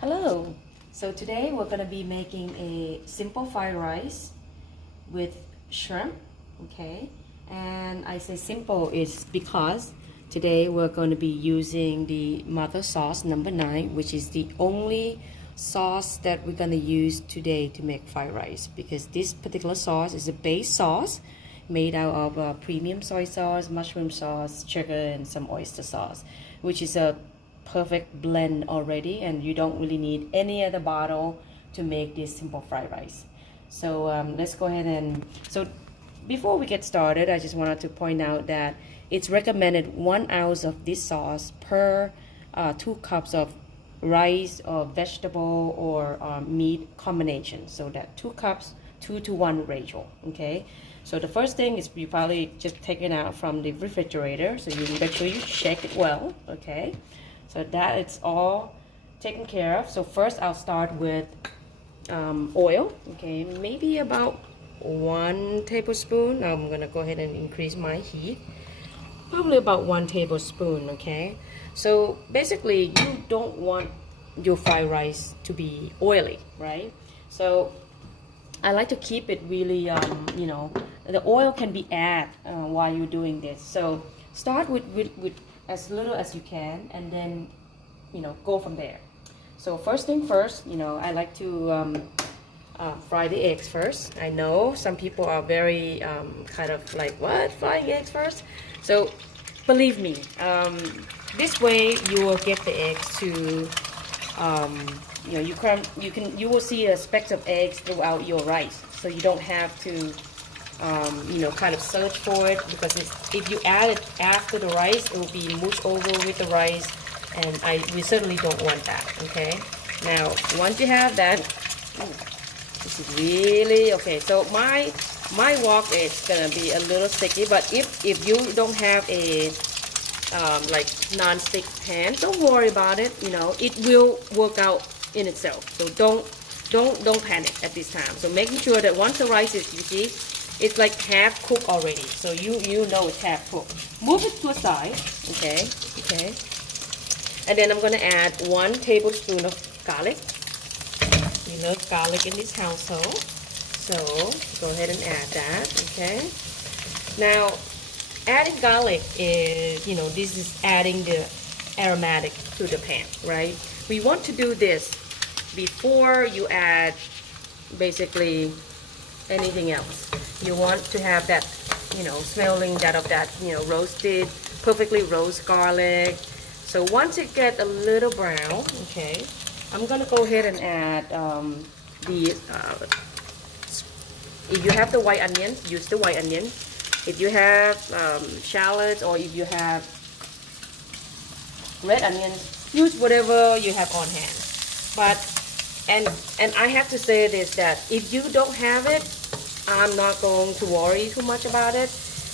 Hello. So today we're going to be making a simple fried rice with shrimp. Okay. And I say simple is because today we're going to be using the mother sauce number 9, which is the only sauce that we're going to use today to make fried rice, because this particular sauce is a base sauce made out of premium soy sauce, mushroom sauce, sugar, and some oyster sauce, which is a perfect blend already, and you don't really need any other bottle to make this simple fried rice. So let's go ahead and before we get started, I just wanted to point out that it's recommended 1 ounce of this sauce per 2 cups of rice or vegetable or meat combination, so that 2 cups 2 to 1 ratio. Okay, so the first thing is you probably just take it out from the refrigerator, so you make sure you shake it well. Okay, so that it's all taken care of. So first I'll start with oil. Okay, maybe about 1 tablespoon. I'm gonna go ahead and increase my heat. Probably about 1 tablespoon. Okay, so basically you don't want your fried rice to be oily, right? So I like to keep it really, the oil can be added while you're doing this. So start with as little as you can, and then go from there. So first thing first, I like to fry the eggs first. I know some people are very kind of like, what, frying eggs first? So believe me, this way you will get the eggs to you will see a specks of eggs throughout your rice, so you don't have to kind of search for it, because if you add it after the rice, it will be mushed over with the rice, and we certainly don't want that. Okay, now once you have that, this is really okay. So my wok is gonna be a little sticky, but if you don't have a like non-stick pan, don't worry about it. It will work out in itself. So don't panic at this time. So making sure that once the rice is, you see, it's like half cooked already. So you know it's half cooked. Move it to a side. Okay. And then I'm gonna add 1 tablespoon of garlic. We love garlic in this household, so go ahead and add that. Okay. Now, adding garlic is, this is adding the aromatic to the pan, right? We want to do this before you add basically anything else. You want to have that, smelling of that, roasted, perfectly roast garlic. So once it gets a little brown, okay, I'm gonna go ahead and add if you have the white onion, use the white onion. If you have shallots, or if you have red onions, use whatever you have on hand. But and I have to say this, that if you don't have it, I'm not going to worry too much about it.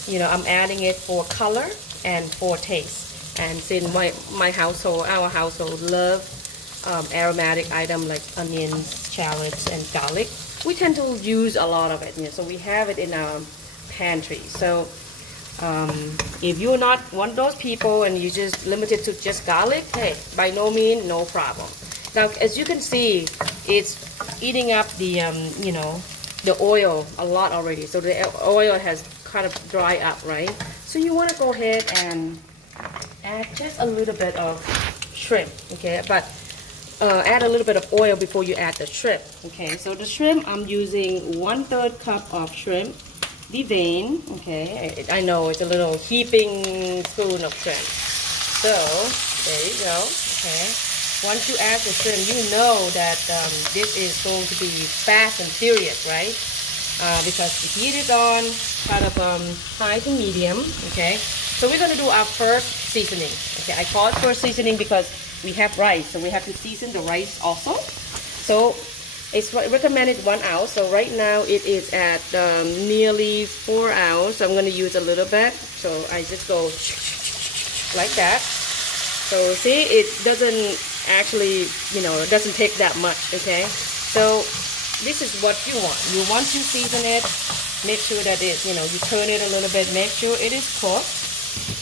I'm adding it for color and for taste. And since our household love aromatic item like onions, shallots, and garlic, we tend to use a lot of it. So we have it in our pantry. So if you're not one of those people and you just limited to just garlic, hey, by no means, no problem. Now, as you can see, it's eating up the the oil a lot already. So the oil has kind of dried up, right? So you want to go ahead and add just a little bit of shrimp. Okay, but add a little bit of oil before you add the shrimp. Okay, so the shrimp, I'm using 1/3 cup of shrimp, devein. Okay, I know it's a little heaping spoon of shrimp. So there you go. Okay, once you add the shrimp, you know that this is going to be fast and furious, right? Because the heat is on kind of high to medium. Okay, so we're going to do our first seasoning. Okay, I call it first seasoning because we have rice, so we have to season the rice also. So it's recommended 1 ounce. So right now it is at nearly 4 ounces. I'm going to use a little bit. So I just go like that. So see, it doesn't actually, it doesn't take that much. Okay, so this is what you want. You want to season it. Make sure that it, you turn it a little bit. Make sure it is cooked.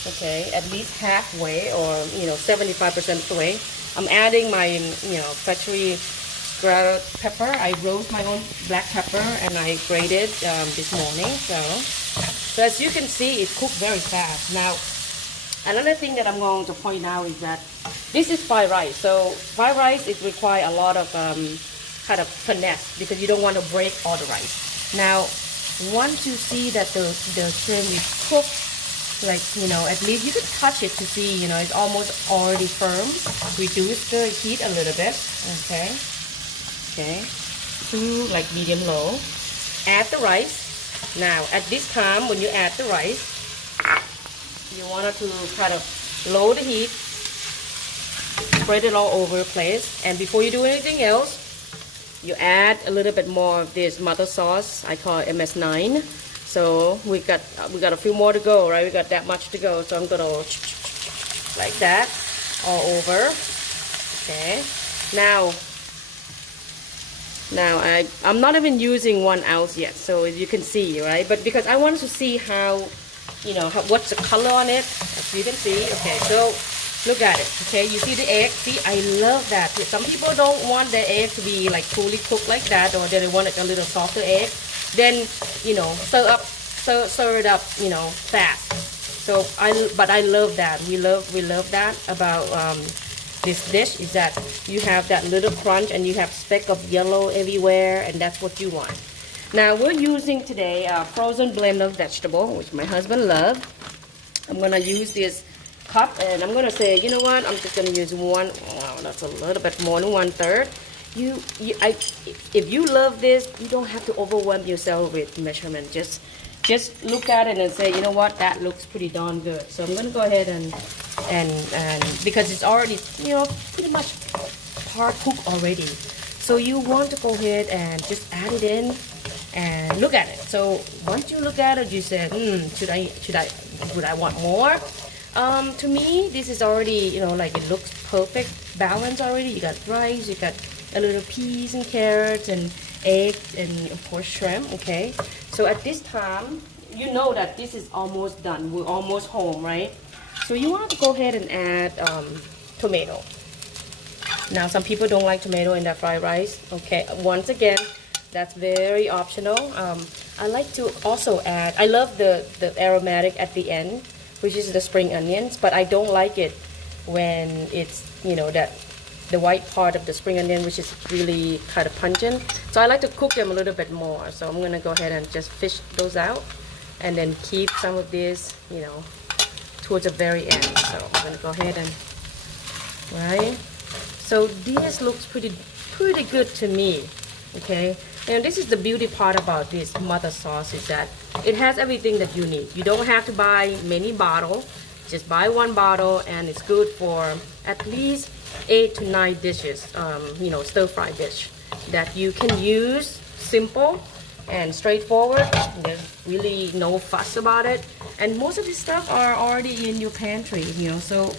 Okay, at least halfway, or 75% of the way. I'm adding my, factory ground pepper. I roast my own black pepper and I grated this morning. So as you can see, it cooked very fast. Now, another thing that I'm going to point out is that this is fried rice. So fried rice, it requires a lot of kind of finesse because you don't want to break all the rice. Now, once you see that the shrimp is cooked, like, at least you can touch it to see, it's almost already firm. Reduce the heat a little bit, okay, to like medium low. Add the rice. Now, at this time, when you add the rice, you want to kind of lower the heat, spread it all over the place, and before you do anything else, you add a little bit more of this mother sauce. I call it MS9. So we got a few more to go, right? We got that much to go. So I'm gonna like that all over. Okay. Now I'm not even using 1 ounce yet. So as you can see, right? But because I wanted to see how, what's the color on it. As you can see. Okay. So look at it. Okay. You see the egg? See, I love that. Some people don't want the egg to be like fully cooked like that, or they want it a little softer egg. Then, stir it up, fast. So but I love that. We love that about this dish, is that you have that little crunch and you have speck of yellow everywhere, and that's what you want. Now we're using today frozen blend of vegetable, which my husband loves. I'm gonna use this cup, and I'm gonna say, you know what? I'm just gonna use one. Oh, that's a little bit more than 1/3. If you love this, you don't have to overwhelm yourself with measurement. Just look at it and say, you know what, that looks pretty darn good. So I'm gonna go ahead and because it's already, pretty much part cooked already. So you want to go ahead and just add it in and look at it. So once you look at it, you say, would I want more? To me, this is already, like it looks perfect, balanced already. You got rice, you got a little peas and carrots and eggs and of course shrimp. Okay, so at this time, you know that this is almost done. We're almost home, right? So you want to go ahead and add tomato. Now, some people don't like tomato in their fried rice. Okay, once again, that's very optional. I like to also add, I love the aromatic at the end, which is the spring onions, but I don't like it when it's, that the white part of the spring onion, which is really kind of pungent. So I like to cook them a little bit more. So I'm gonna go ahead and just fish those out, and then keep some of this, towards the very end. So I'm gonna go ahead and, right? So this looks pretty good to me. Okay, and this is the beauty part about this mother sauce, is that it has everything that you need. You don't have to buy many bottles. Just buy 1 bottle, and it's good for at least 8 to 9 dishes, stir-fry dish that you can use. Simple and straightforward. There's really no fuss about it, and most of this stuff are already in your pantry, so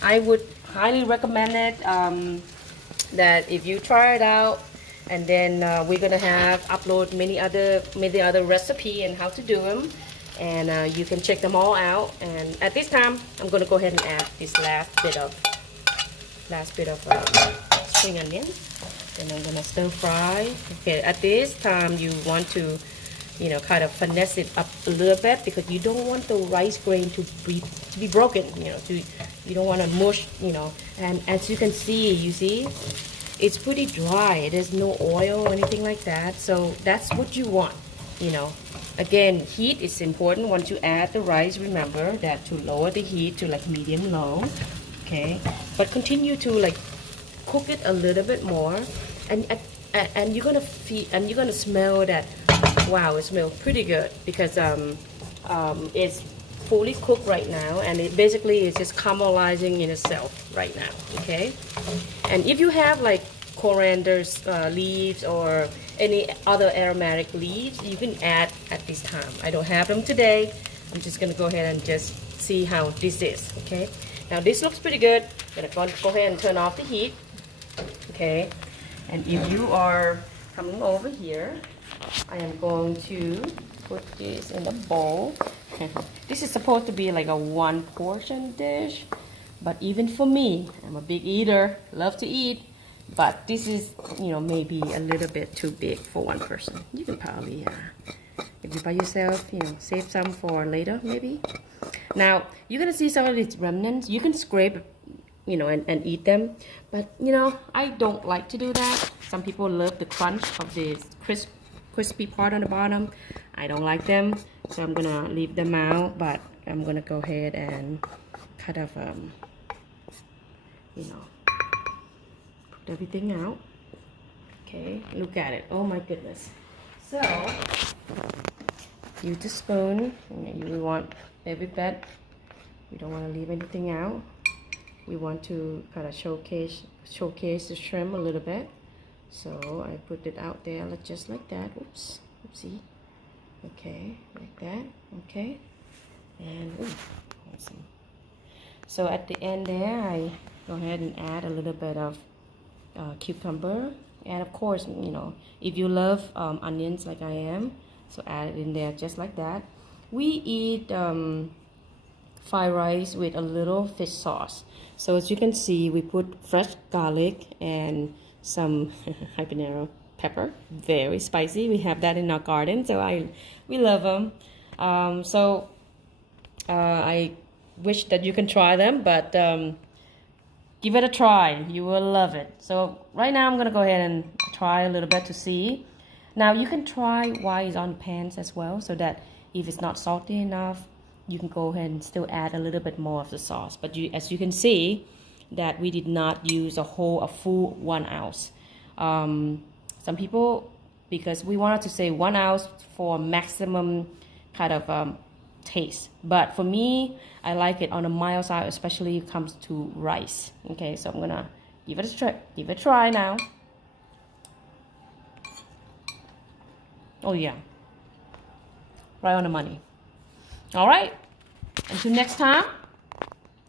I would highly recommend it, that if you try it out, and then we're gonna upload many other recipe and how to do them, and you can check them all out. And at this time, I'm gonna go ahead and add this last bit of spring onion, and I'm gonna stir fry. Okay, at this time you want to, kind of finesse it up a little bit, because you don't want the rice grain to be broken. You don't want to mush. And as you can see, it's pretty dry. There's no oil or anything like that. So that's what you want. Again, heat is important. Once you add the rice, remember that to lower the heat to like medium low. Okay, but continue to like cook it a little bit more, and you're gonna smell that. Wow, it smells pretty good, because it's fully cooked right now, and it basically is just caramelizing in itself right now. Okay, and if you have like coriander leaves or any other aromatic leaves, you can add at this time. I don't have them today. I'm just gonna go ahead and just see how this is. Okay, now this looks pretty good. I'm gonna go ahead and turn off the heat. Okay, and if you are coming over here, I am going to put this in the bowl. This is supposed to be like a 1 portion dish, But even for me, I'm a big eater, love to eat, but this is, you know, maybe a little bit too big for one person. You can probably, if you buy yourself, you know, save some for later maybe. Now, you're gonna see some of these remnants. You can scrape, you know, and eat them, but you know, I don't like to do that. Some people love the crunch of this crispy part on the bottom. I don't like them, so I'm gonna leave them out, but I'm gonna go ahead and kind of, you know, put everything out. Okay, look at it. Oh my goodness. So, use the spoon. You want every bit. We don't want to leave anything out. We want to kind of showcase the shrimp a little bit. So I put it out there just like that. Oops, oopsie. Okay, like that. Okay, and awesome. So at the end there, I go ahead and add a little bit of cucumber, and of course, you know, if you love onions like I am, so add it in there just like that. We eat fried rice with a little fish sauce. So as you can see, we put fresh garlic and some habanero pepper, very spicy. We have that in our garden, so we love them. I wish that you can try them, but give it a try. You will love it. So right now I'm gonna go ahead and try a little bit to see. Now you can try while it's on pans as well, so that if it's not salty enough, you can go ahead and still add a little bit more of the sauce. But as you can see, that we did not use a full 1 ounce. Some people, because we wanted to say 1 ounce for maximum kind of taste, but for me, I like it on the mild side, especially when it comes to rice. Okay, so I'm gonna give it a try now. Oh yeah, right on the money. All right, until next time,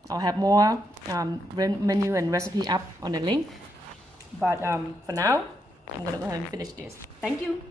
I'll have more menu and recipe up on the link. But for now, I'm gonna go ahead and finish this. Thank you.